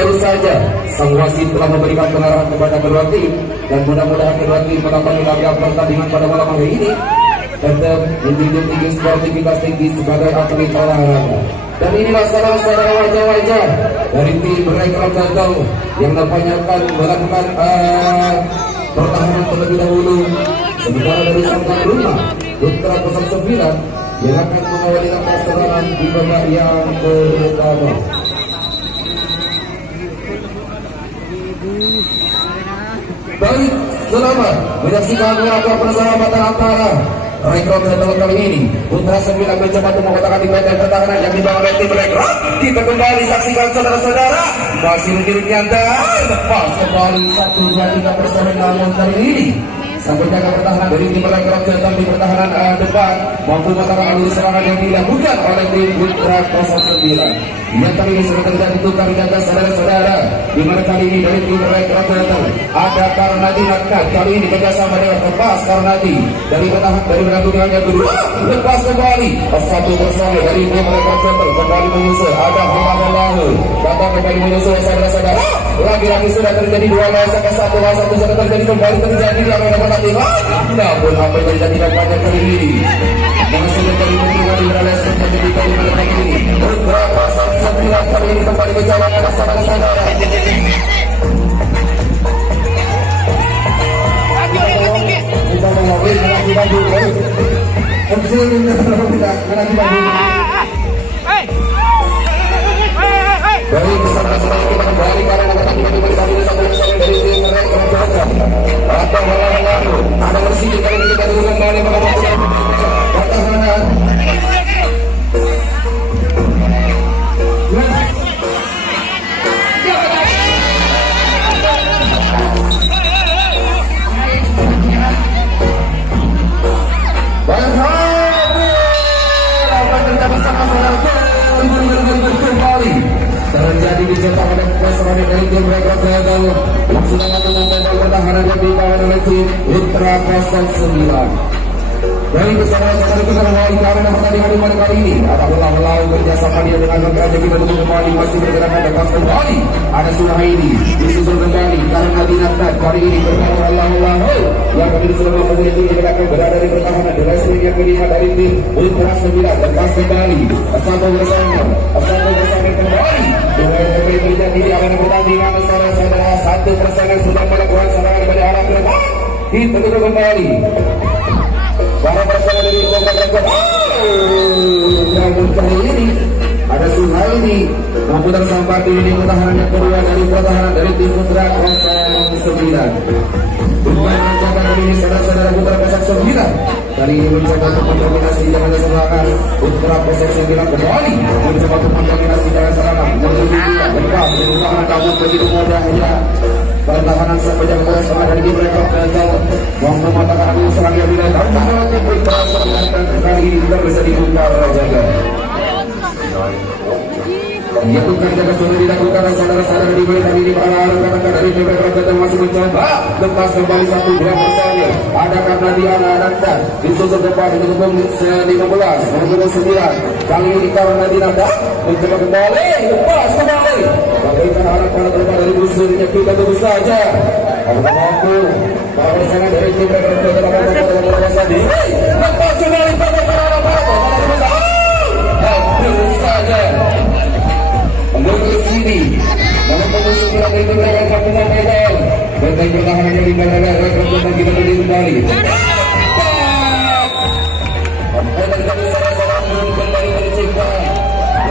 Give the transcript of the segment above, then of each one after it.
baru saja sang wasit telah memberikan pengarahan kepada kedua tim, dan mudah-mudahan kedua tim mendapat laga pertandingan pada malam hari ini tetap menjunjung tinggi sportivitas tinggi sebagai atlet olahraga. Dan inilah saudara-saudara wajah-wajah dari tim Rekrut Gagal yang nampaknya akan melakukan pertahanan terlebih dahulu. Sementara dari sang tuan rumah Putra 09 yang akan mengawali langkah serangan di babak yang pertama. Baik, selamat menyaksikan laga persahabatan antara Rekrut Gagal kali ini. Putra 9 mencoba untuk mengatakan di medan pertahanan yang dibawa oleh tim Rekrut. Kita kembali saksikan saudara-saudara, masih menjadi nyata lepas kembali 1, 2, 3 personel, namun kali ini sang penjaga pertahanan dari tim Rekrut Gagal di pertahanan depan mampu mengatakan alur serangan yang dilakukan oleh tim Putra 09. Yang kali ini sudah terjadi tukar jaga saudara-saudara, di mana kali ini dari tim Rekrut Gagal ada Karnadi Naknat. Kali ini kerjasama dengan lepas Karnadi dari pertahanan dari menanggung yang kedua, lepas kembali 1 personel dari tim Rekrut Gagal kembali menyusul. Ada Allahu datang kembali menyusul saudara-saudara. Lagi-lagi sudah terjadi 2 lawan 1 sudah terjadi kembali terjadi di arena pertandingan. Namun apa yang terjadi pada kali ini masih terjadi kembali berada terjadi kali ini. Beberapa sembilan kali ini kembali berjalan atas saudara-saudara. Kita mengawal lagi baju. Baik, saudara-saudara, kita kembali karena dari tim Rekrut Gagal. Atau lalu ada bersih kali ini kita dulu kembali pertahanan. Terjadi dicetak oleh pasangan dari tim Rekrut Gagal yang sudah menambah pertahanan yang dibawa oleh tim Putra 09. Dari bersama-sama kita kembali ke arena pertandingan di pada kali ini. Ada ulang-ulang kerjasama dia dengan Raja kita untuk kembali masih bergerak lepas kembali. Ada Suhaini disusul kembali karena Dinatnat kali ini berkata ulang-ulang yang kami sudah mempunyai tim yang berada di pertahanan di wrestling yang kelima dari tim Putra 9 lepas kembali. Satu bersama kembali. Dengan kembali terjadi di arena pertandingan saudara-saudara, 1 personel sudah melakukan serangan pada arah ke depan. Kita tutup kembali. Para personel dari Putra Gagal. Namun kali ini ada Suhaini mampu tersambar di lini pertahanan yang kedua dari pertahanan dari tim Putra 09. Bukan mencoba kali ini saudara-saudara Putra 09. Kali ini mencoba untuk mendominasi jangan serangan. Putra 09 kembali mencoba untuk mendominasi jangan serangan. Lepas dari pertahanan kabut begitu mudahnya. Pertahanan sepanjang bersama dari tim Rekrut Gagal mampu mengatakan serang yang dilakukan oleh tim Putra 09 kali ini tidak bisa dibuka jaga. Ia bukan jaga sudah dilakukan saudara-saudara di balik kali ini para rekan-rekan dari tim Rekrut Gagal masih mencoba lepas kembali 1 dua personil. Ada karena Diana Nanda disusul kembali untuk punggung 15 nomor 9. Kali ini karena Dinanda mencoba kembali lepas kembali. Bagaimana arah para terlepas dari musuhnya kita tunggu saja. Apakah mampu para bersama dari tim Rekrut Gagal akan berkuasa di lepas kembali pada terus saja. Menurut sini, namun pemusuh kurang itu mereka kampung Gagal. Benteng pertahanan yang dimana Rekrut Gagal kita berdiri kembali. Dan kami sama-sama kembali berjumpa.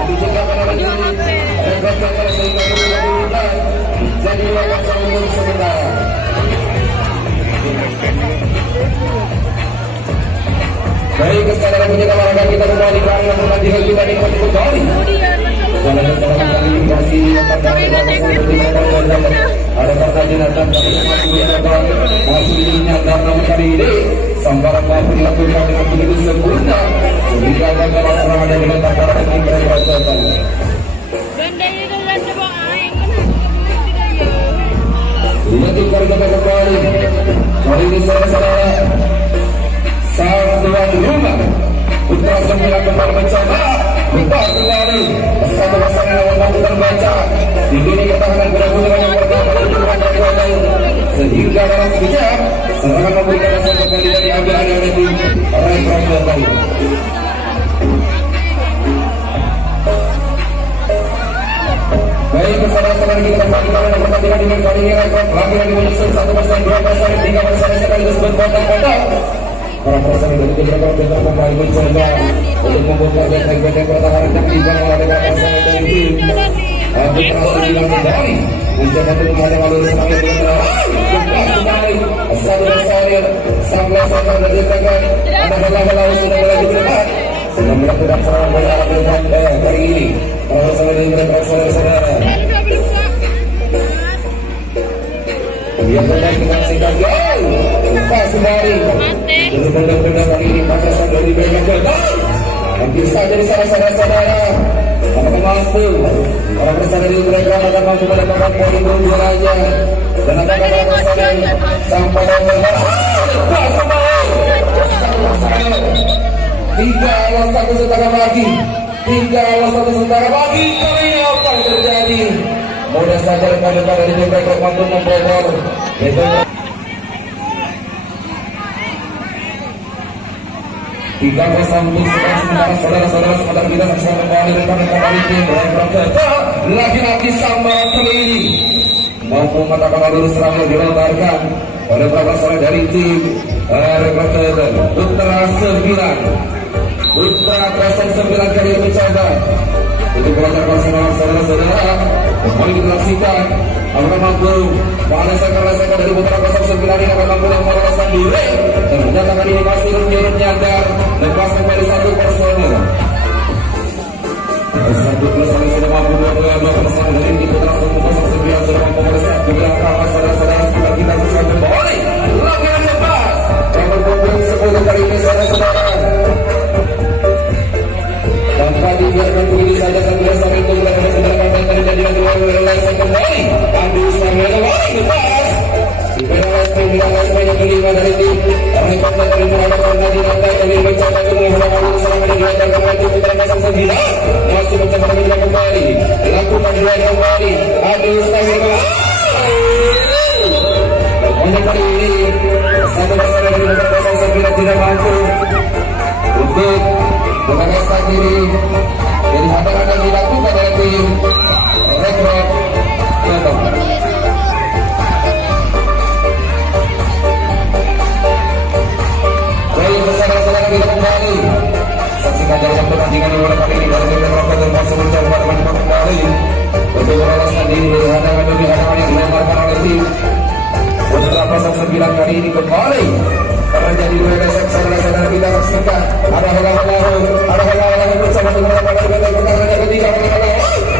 Diciptakan oleh Rekrut Gagal sehingga berubah. Jadi lawan sama sementara. Baik, saudara penjaga olahraga kita kembali karena pertandingan kita nikmati kembali. Dalam kesempatan kali ini masih ada pertandingan kali ini masih dinyatakan namun kali ini sambaran mampu dilakukan dengan begitu sempurna sehingga gagal serangan yang diletakkan oleh tim Rekrut Gagal. Ini kita kembali kali ini saudara-saudara sang tuan rumah Putra 9 kembali mencoba Lepas kembali satu pasangan lawan mampu terbaca. Di sini pertahanan bergabung dengan yang pertama sehingga dalam sekejap serangan memberikan hasil kembali dari ambil alih oleh tim Rekrut Betawi. Baik bersama-sama kita kembali dalam pertandingan dengan kali ini Rekrut lagi-lagi menyusun 1%, 2%, 3% sekaligus berkotak-kotak. Para pasangan dari Rekrut Betawi kembali mencoba untuk membuka benteng-benteng pertahanan yang dibangun oleh para pasangan dari tim Abu Prasul bilang kembali mencoba untuk menghadang alur semangat kembali satu bersalir sang lasakan dan diletakkan ada bola-bola sudah mulai berdebat sudah melakukan serangan pada arah depan kali ini para pasangan dari Rekrut saudara-saudara dia kembali dengan singkat gol lepas kembali untuk benar-benar kali ini pada saat dari Rekrut hampir saja di sana saudara-saudara apakah mampu orang bersama di mereka akan mampu mendapatkan poin keunggulannya dan apakah para pasangan sampai nomor lepas kembali 3-1 setara lagi 3-1 setara lagi kali ini apa yang terjadi mudah saja depan-depan dari mereka mampu membobol tiga bersambung sementara saudara-saudara sementara kita saksikan kembali rekan-rekan dari tim Rekrut Betawi lagi-lagi sambaran kali ini mampu mengatakan alur serangan dilontarkan oleh para pasangan dari tim Rekrut Betawi Putra 09 kali ini mencoba untuk melancarkan serangan saudara-saudara kembali dilaksikan apakah mampu menghasilkan dari Putra 09 ini akan mampu memperolehkan diri ternyata kali ini masih menyurut nyadar lepas kembali satu personel 1+1 sudah mampu 22% dari tim Putra 09 sudah mampu melesat ke belakang saudara-saudara sekitar kita bisa kembali lagi lepas yang berkumpul 10 kali ini saudara-saudara tanpa dibiarkan begini saja satu itu berada di saudara dan terjadi lagi kembali adu sambil kembali lepas yang kelima dari tim Rekrut Betawi menghadapkan di lantai kami mencoba untuk menghadapkan serangan dari lantai kembali Putra 09 masih mencoba menghadap kembali lakukan dua kembali adu sambil untuk kali ini satu pasangan dari Putra 09 tidak mampu untuk mengagaskan diri dari hadangan yang dilakukan oleh tim Rekrut Betawi. Saudara-saudara kita kembali saksikan dalam pertandingan yang kali ini dari tim Rekrut termasuk mencoba untuk kembali untuk meloloskan diri dari hadangan yang dilemparkan oleh tim Putra 09 kali ini kembali karena jadi dua desek saudara-saudara kita saksikan ada halang-halang mencoba untuk mendapatkan benteng pertahanan yang ketiga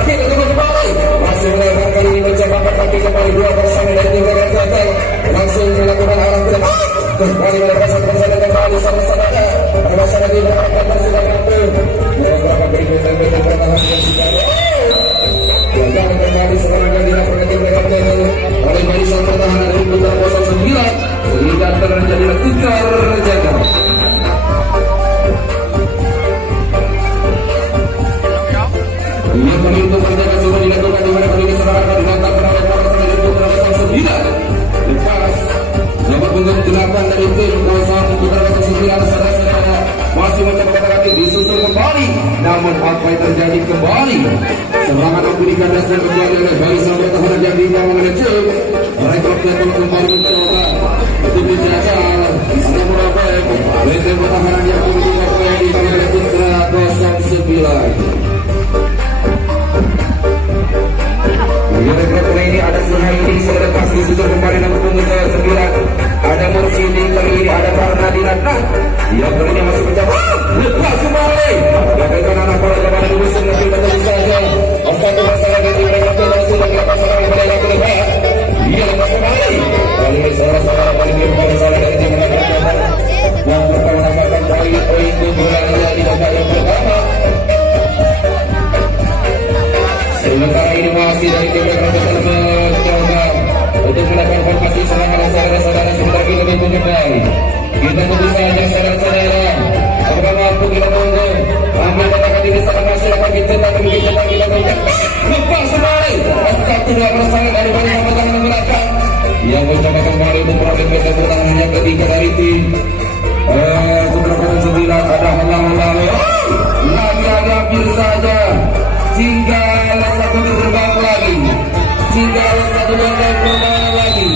kita tunggu kembali masih melebar kali ini mencoba kaki kembali dua bersama dari tim Rekrut Betawi langsung melakukan arah ke depan kembali melepas satu persen kembali sama-samanya bersama di belakang sudah mampu beberapa benteng pertahanan yang sudah gagal kembali serangan yang dilakukan tim Rekrut Betawi oleh barisan pertahanan dari Putra 09 sehingga terjadi tukar jaga. Yang kali itu penjaga sudah dilakukan di mana kali ini serangan dilantarkan oleh para pasangan dari Putra 09 lepas nomor punggung 8 dari tim Putra 09 saudara-saudara masih mencoba kata-kata disusul kembali namun apa yang terjadi kembali serangan yang diberikan dasar kembali oleh barisan pertahanan yang dibangun oleh tim Rekrut Betawi kembali mencoba untuk menjajal namun apa benteng pertahanan yang dibangun oleh Putra 09. Rekrut kali ini ada Suhaili selepas disusul kembali nomor punggung 9 ada Mursidi kali ini ada Farnadina yang kali ini masih mencoba lepas kembali bagaimana anak bola kepada diusung lebih betul saja satu masalah dari Rekrut Betawi sudah dilepas serangan kembali ke depan dia lepas kembali kali ini saudara-saudara kali ini bukan salah dari tim Rekrut Betawi yang mendapatkan poin tidak bersalah dari barisan pertahanan belakang yang mencoba kembali untuk merebut pertahanan yang ketiga dari tim Keberatan 9 ada halang-halang lagi hampir saja tinggal satu terbang lagi, tinggal satu terbang lagi.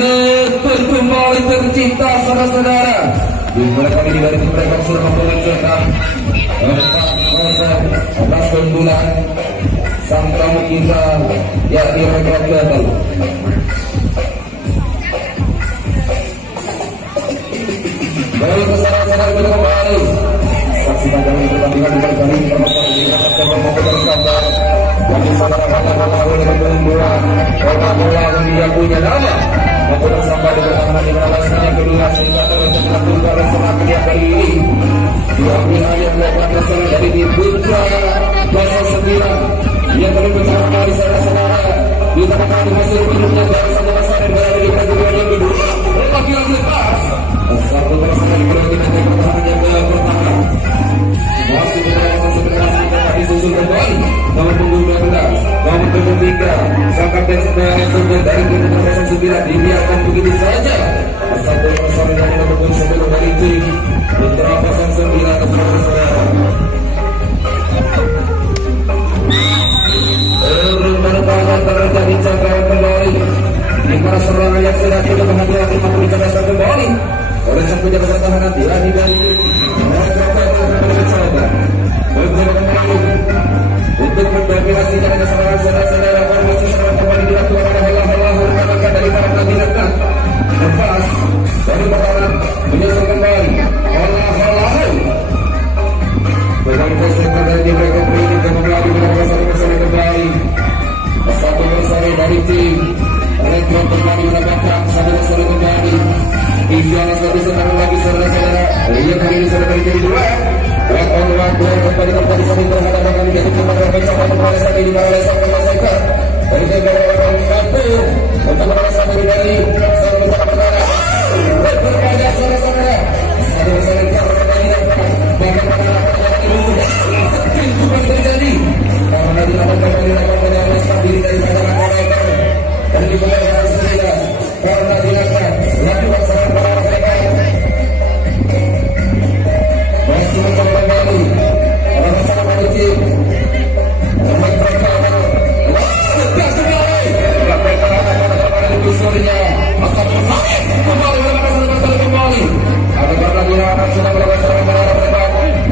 Lepas kembali tercipta saudara-saudara. Mereka ini dari mereka sudah mempercepat 4-0 atas keunggulan sang tamu kita yakni Rekor Gatal. Baik saudara-saudara kita kembali saksikan dalam pertandingan berkali ini bersama bagi saudara-saudara dengan keunggulan bola dia punya nama maupun sampai di pertahanan di alasan yang kedua sehingga terus melakukan semangat yang kali ini dua pilihan yang melakukan kesalahan dari tim Putra Masa 9 yang kali bersama dari saudara-saudara kita kembali hasil hidupnya dari satu masa dan berada di kedua yang kedua lagi lepas satu perasaan di kedua kita pertahanan yang pertama masih berasa sebenarnya kita disusul kembali nomor punggung 12 nomor punggung 3 sang kapten dari tim Masa 9 dibiarkan begitu saja satu perasaan dari nomor punggung 10 dari tim Putra Masa 9 saudara-saudara. Bertahan terjadi cakrawala kembali di mana serangan yang sudah tidak menghati-hati memberikan dasar kembali oleh sang penjaga pertahanan Tirani dari mencoba untuk mendominasikan dengan serangan saudara-saudara formasi serangan kembali dilakukan oleh halang-halang rekan-rekan dari para pelatih lepas dari pertahanan menyusul kembali halang-halang dengan kesekan dari mereka beri kembali bersama kembali satu bersama dari tim Rekor kembali mendapatkan satu bersama kembali Indiana satu serangan lagi saudara-saudara yang kali ini sudah terjadi dua on-one kembali terjadi satu terhadap kali dari tempat mencoba kembali saat ini oleh sang pemasaker dari keberadaan kampung untuk merasa dari sang pemasaker perkara berpada saudara-saudara satu bersama kembali bahkan itu pun terjadi karena dilakukan oleh sendiri dari masyarakat mereka dan dibenarkan sendiri karena dilakukan lakukan serangan para mereka masih mencoba kembali para masyarakat itu mereka lepas sekali mereka akan dikusurnya asal bersakit kembali kembali ada karena dilakukan sudah melakukan serangan para mereka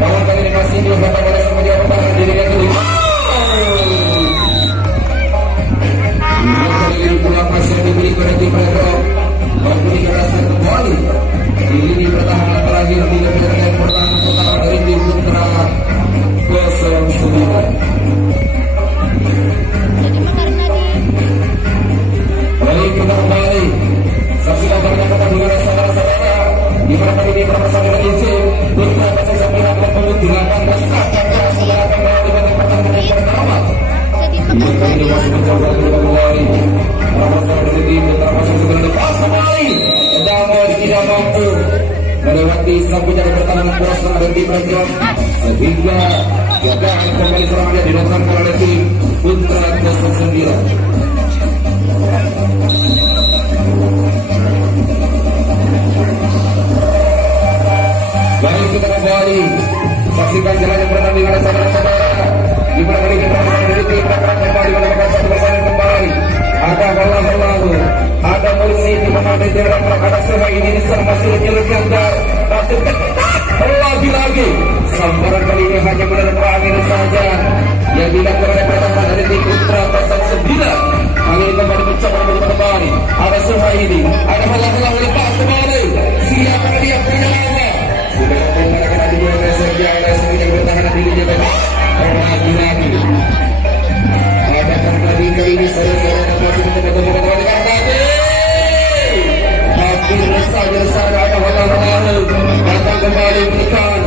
namun kali ini masih dilakukan oleh sang penjaga pertahanan diri yang kedua pulang pasir diberi kepada tim Rekor memberi kerasan kembali di lini pertahanan terakhir di negara pertahanan dari tim Putra 09. Baik kita kembali saksikan pertandingan saudara-saudara di mana kali ini perpasangan dari tim Putra Masa 9 memperoleh 18 akan saudara kembali dengan pertandingan yang pertama. Maka ini masih mencoba kembali masalah dari tim Putra Masa 9 lepas kembali namun tidak mampu melewati sang penjaga pertahanan bola serangan dari tim Rekor sehingga gagal kembali serangannya dilakukan oleh tim Putra Masa 9. Baik kita kembali saksikan jalannya pertandingan saudara-saudara di mana kali kita dari tim Rekor kembali melakukan satu persaingan kembali ada halang-halang ada polisi di mana ada jarak ada semua ini masih menyeluruhkan masih lagi-lagi sambaran kali ini hanya menerpa angin saja yang dilakukan oleh pertahanan dari tim Putra Masa 9. Angin kembali mencoba kembali ada semua ini ada halang-halang lepas kembali siapa dia punya sudah mereka di dua reserve yang bertahan di liga lagi ada kembali kali ini saudara-saudara masih mencoba hampir saja ada halang-halang datang kembali menekan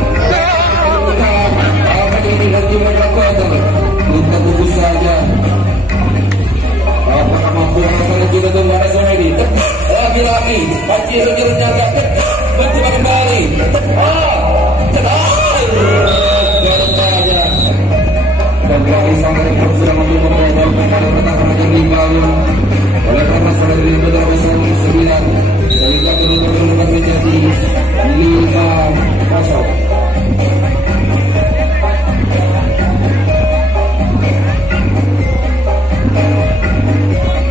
apa ini lagi melakukan kita tunggu saja apakah mampu masalah kita tunggu ada semua ini lagi-lagi masih sejarahnya agak mencoba kembali kembali sangat sudah mampu membawa pertahanan yang 5 5-0.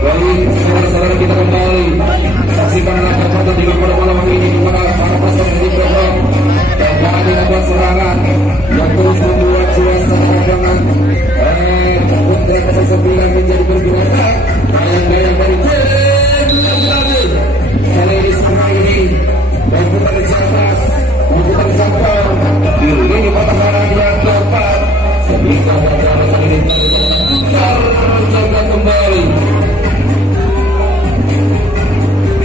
Baik, saudara-saudara kita kembali saksikan laga pertandingan pada malam ini di mana para pasangan di program dan dengan serangan yang terus membuat suasana lapangan Putra 09 menjadi berbeda. Gayang-gayang dari Jemil kali ini seperti ini dan putar ke atas, putar ke atas di lini pertahanan yang keempat sehingga perjalanan ini terjaga kembali.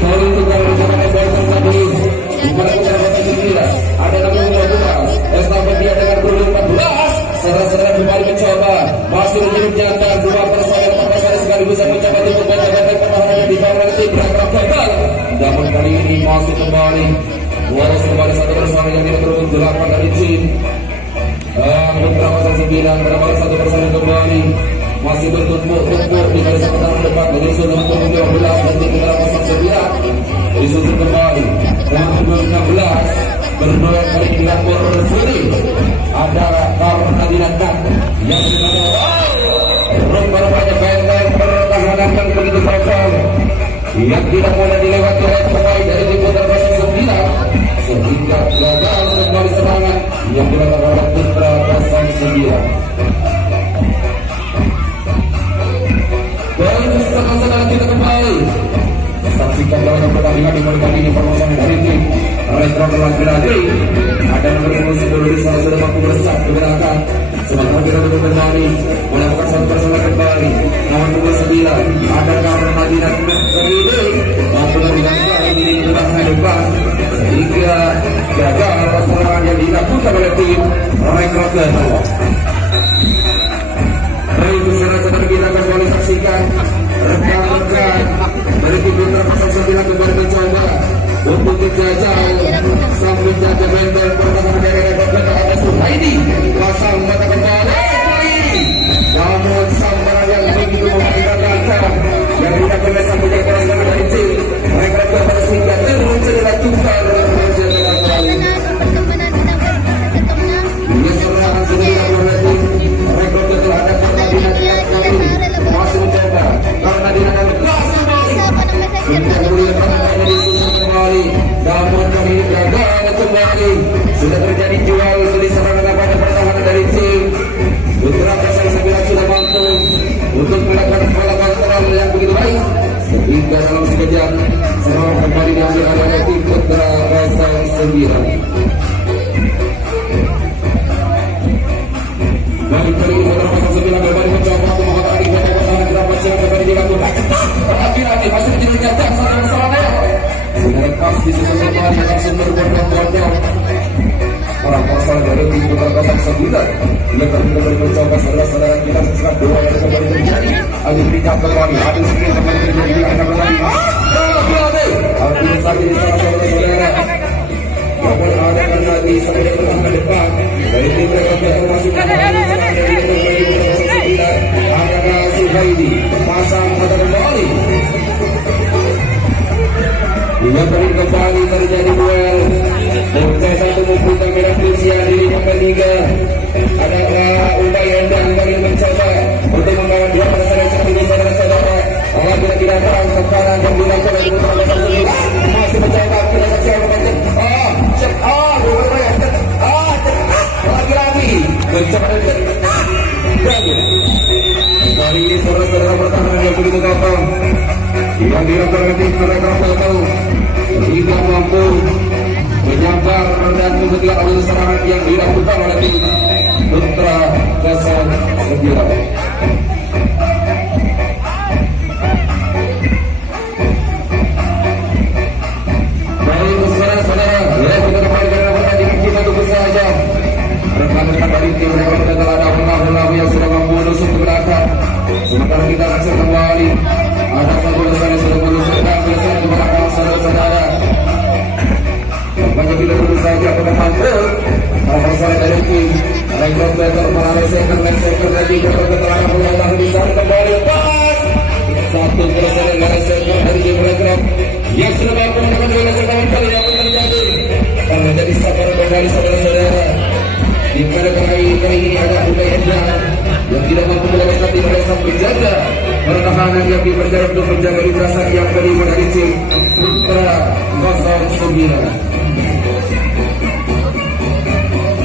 Kali itu kalau rencana Barca tadi di mana putra 09 ada nomor 12 estafet dia dengan gol 14. Saudara-saudara kembali mencoba masih menjadi jantan 2 personel sekaligus yang mencoba untuk menjaga pertahanan di bawah tim berangkat gagal. Namun kali ini masuk kembali walau kembali satu personel yang tidak berebut 8 dari tim Putra 09 berapa satu personel kembali masih bertumpuk-tumpuk di garis pertahanan depan dari sudut 12 dan tim Putra 09 disusun kembali nomor 16 berduet kali ini lapor sendiri ada Karna Dinatan yang rupanya benteng pertahanan yang begitu kokoh yang tidak boleh dilewati oleh pemain dari tim Putra 09 sehingga gagal kembali serangan yang dilakukan oleh Putra 09. Baik, saudara-saudara kita kembali saksikan dalam pertandingan di kali ini permasalahan dari tim Rekrut laki-laki ada nomor 10 di salah satu mampu besar ke belakang sementara kita kembali melakukan satu personel kembali nomor 9 ada Karna Dinatan terlebih mampu meninggalkan di belakang depan sehingga gagal serangan yang dilakukan oleh tim Rekrut. Baik, saudara-saudara kita kembali saksikan rekan-rekan dari tim Putra 09 kembali mencoba untuk menjajal sang penjaga benteng pertahanan dari Republik Arab Saudi pasang mata kembali namun sambaran yang begitu mematikan yang tidak boleh sang penjaga pertahanan dari tim mereka kembali sehingga terus dilakukan menjaga kembali dia serangan sebenarnya berarti Republik telah ada pertandingan yang kali masih mencoba karena dinamakan kembali namun kali ini gagal kembali sudah terjadi jual beli serangan pada pertahanan dari tim Putra 09 sudah mampu untuk melakukan pola kontrol yang begitu baik sehingga dalam sekejap serangan kembali diambil oleh tim Putra 09. Bagi kali ini Putra 09 kembali mencoba untuk mengatakan pertahanan berapa siang kembali dilakukan lagi masih menjadi nyata satu masalahnya sebenarnya pas disusun kembali dengan sumber berbondong orang masalah dari tim Putra 09 yang kembali mencoba saudara-saudara kita sesuai doa yang kembali terjadi agar tidak kembali adil sendiri kembali terjadi di anak kembali adil saja di salah saudara-saudara namun ada karena di sampai pertahanan depan dari tim mereka masih mengalami serangan dari kembali Putra 09 ada Suhaidi pasang mata kembali hingga kembali terjadi duel Bukti satu membuka merah Rusia di lini ketiga adalah Ubay Endang kembali mencoba untuk membawa dia pada saat ini saudara-saudara apabila tidak terang sekarang yang dilakukan oleh Putra 09 masih mencoba tidak saksikan lagi-lagi mencoba kali ini saudara-saudara pertahanan yang begitu kokoh yang dilakukan oleh tim mereka tahu hingga mampu menyambar dan mengejar alur serangan yang dilakukan oleh tim Putra 09. Rekan-rekan dari tim mereka telah ada pengaruh yang sudah mampu menusuk ke belakang. Sementara kita akan kembali ada satu dasar yang sudah menusukkan besar ke belakang saudara-saudara. Nampaknya kita perlu saja menekan para masalah dari tim Rekrut Better para reseker tadi telah mengulang bisa kembali pas satu persen dari reseker dari tim Rekrut yang sudah mampu menekan dua reseker kali yang terjadi. sabar kembali saudara-saudara. Di pada kali ini ada Ubaydah yang tidak mampu melepaskan tim mereka menjaga pertahanan yang diperjaga untuk menjaga lintasan yang kelima dari tim Putra 09.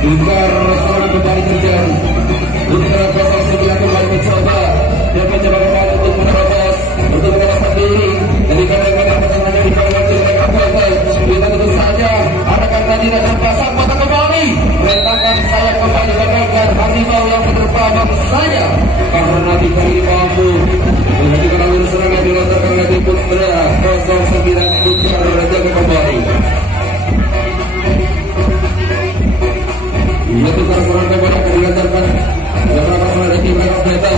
Tukar serangan kembali terjadi. Putra 09 kembali mencoba dan mencoba kembali untuk menerobos, untuk melepaskan diri dari kadang-kadang perserangan di bawah tim mereka gagal. Kita tentu saja akan tadi dan sang mata kembali meletakkan sayap kembali bagaikan harimau yang berterbangan bersaya karena kita ini mampu menghentikan alur serangan dilontarkan oleh tim Putra 09. Tukar jaga kembali. Ia tukar serangan kembali akan dilancarkan oleh beberapa serangan dari tim mereka Metal.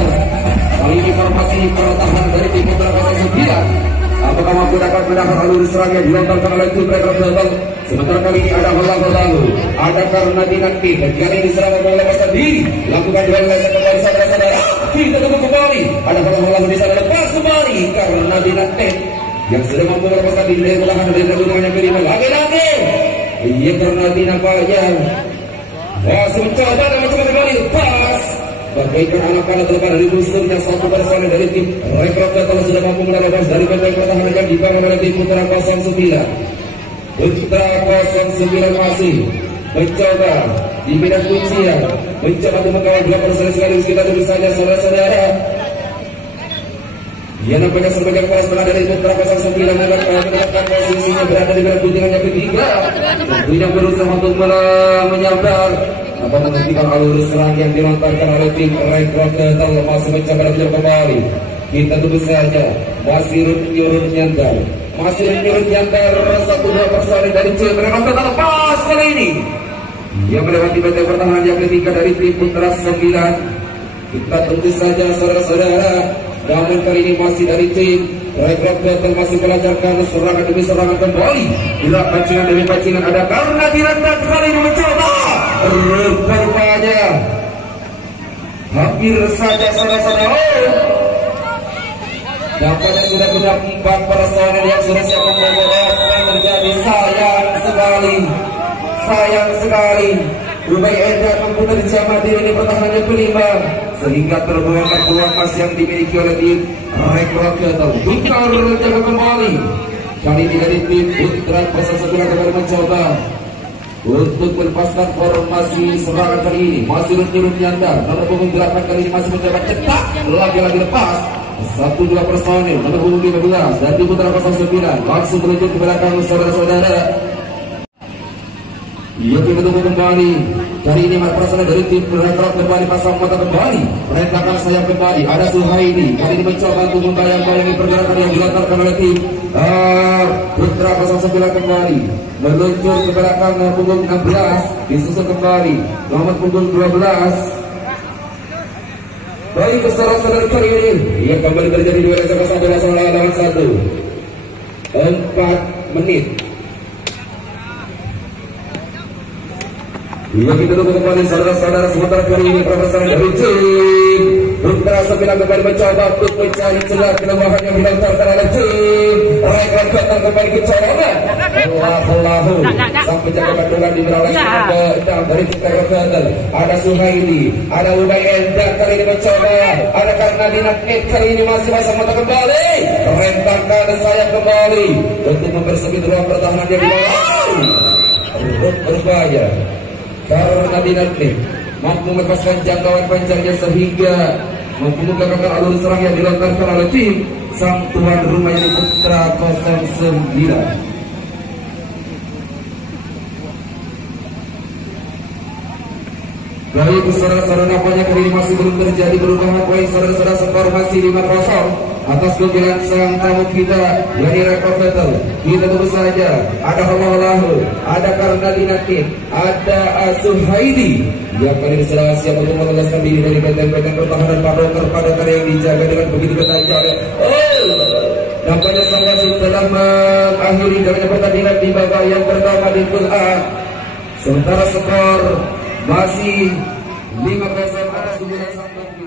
Kali ini formasi pertahanan dari tim Putra 09. Apakah mampu dapat mendapat alur serang yang dilontarkan oleh tim mereka Metal? Sementara kali ini ada Holang-Holang, ada karena dinanti dan kali ini serang melepaskan diri. Lakukan duel leset kembali saudara-saudara. Kita tunggu kembali. Ada Holang-Holang bisa lepas kembali karena dinanti yang sudah mampu melepaskan diri dari pertahanan dari gabungan yang kelima. Lagi-lagi. Iya karena dinapanya masih mencoba dan mencoba kembali lepas. Bagaikan anak panah terlepas dari musuhnya satu bersama dari tim Rekrut Metal sudah mampu menerobos dari benteng pertahanan yang dibangun oleh tim Putra 09. Putra 09 masih mencoba di bidang kuncian, mencoba untuk mengawal dua personel sekaligus. Kita tunggu saja saudara-saudara. Ia nampaknya sebagai kepala sebelah dari Putra 09 mendapatkan posisinya berada di bidang kuncingan yang ketiga. Tentunya berusaha untuk menyambar apa menghentikan alur serang yang dilontarkan oleh tim Rekrut Metal. Masih mencoba dan mencoba kembali. Kita tunggu saja. Masih nyurut nyantar. Masih menyurut nyantar satu dua personil dari tim Rekrut Metal. Lepas kali ini yang melewati benteng pertahanan yang ketiga dari tim Putra 9. Kita tunggu saja saudara-saudara. Namun kali ini masih dari tim Rekrut Metal masih melancarkan serangan demi serangan kembali. Bila pancingan demi pancingan ada karena dilantar kali ini mencoba. Rupanya hampir saja saudara-saudara. Nampaknya sudah punya 4 personel yang sudah siap membobol. Apa yang terjadi? Sayang sekali. Ubaydah mampu terjamah di lini pertahanan yang kelima sehingga terbuangkan peluang emas yang dimiliki oleh tim Rekrut Metal. Tukar jaga kembali. Kali ini dari tim Putra 09 kembali mencoba untuk melepaskan formasi serangan kali ini. Masih rut nyantar. Nomor punggung 8 kali ini masih mencoba cetak. Lagi-lagi lepas. 1-2 personil. Nomor punggung 15 dari Putra 09 langsung menuju ke belakang saudara-saudara. Ia kita tunggu kembali. Kali ini personel dari tim Rekrut kembali pasang mata kembali. Perintahkan sayap kembali. Ada Suhaidi. Kali ini mencoba untuk membayang-bayangi pergerakan yang dilatarkan oleh tim Putra 09 kembali. Meluncur ke belakang nomor punggung 16. Disusul kembali nomor punggung 12. Baik saudara-saudara kali ini ia kembali terjadi duel sama-sama lawan 1. 4 menit. Ia kita tunggu kembali saudara-saudara. Sementara kali ini perasaan dari tim Putra 9 kembali mencoba untuk mencari celah kelemahan yang dilontarkan oleh tim Rekrut Metal kembali kecolongan. Allahu sang penjaga kandungan di belakang dari tim Rekrut Metal. Ada Suhaili, ada Ubaydah kali ini mencoba. Ada karena dinakit kali ini masih mata kembali. Rentangkan sayap kembali untuk mempersempit ruang pertahanan yang di bawah. Berbahaya. Karena dinanti mampu melepaskan jangkauan panjangnya sehingga mampu menggagalkan alur serang yang dilontarkan oleh tim sang tuan rumah yang Putra 09. Baik saudara-saudara, nampaknya kali ini masih belum terjadi perubahan poin saudara-saudara. Skor masih 5-0 atas keunggulan sang tamu kita yakni Rekrut Metal. Kita tunggu saja. Ada Holang-Holang, ada karena dinakit, ada Suhaidi yang kali ini sudah siap untuk melepaskan diri dari benteng-benteng pertahanan padokan yang dijaga dengan begitu ketat. Nampaknya sang wasit telah mengakhiri jalannya pertandingan di babak yang pertama di Pool A. Sementara skor masih 5-0 atas keunggulan sang tamu.